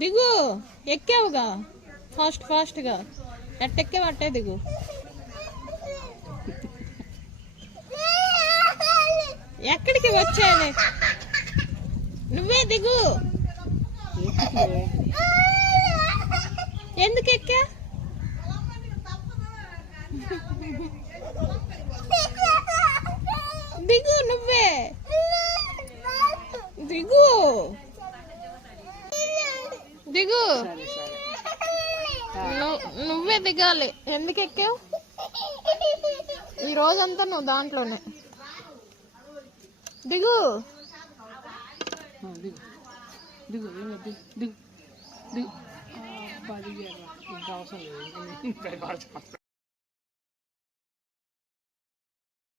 దిగు, ఎక్కావుగా ఫాస్ట్గా. ఎట్టెక్కావు అట్టే దిగు. ఎక్కడికి వచ్చాను? నువ్వే దిగు. ఎందుకు ఎక్కా? దిగు, నువ్వే దిగు. దిగు, నువ్వే దిగాలి. ఎందుకు ఎక్కావు? ఈ రోజంతా నువ్వు దాంట్లోనే. దిగు. దిగు దిగు దిగు దిగు. ఇంకా అవసరం లేదు.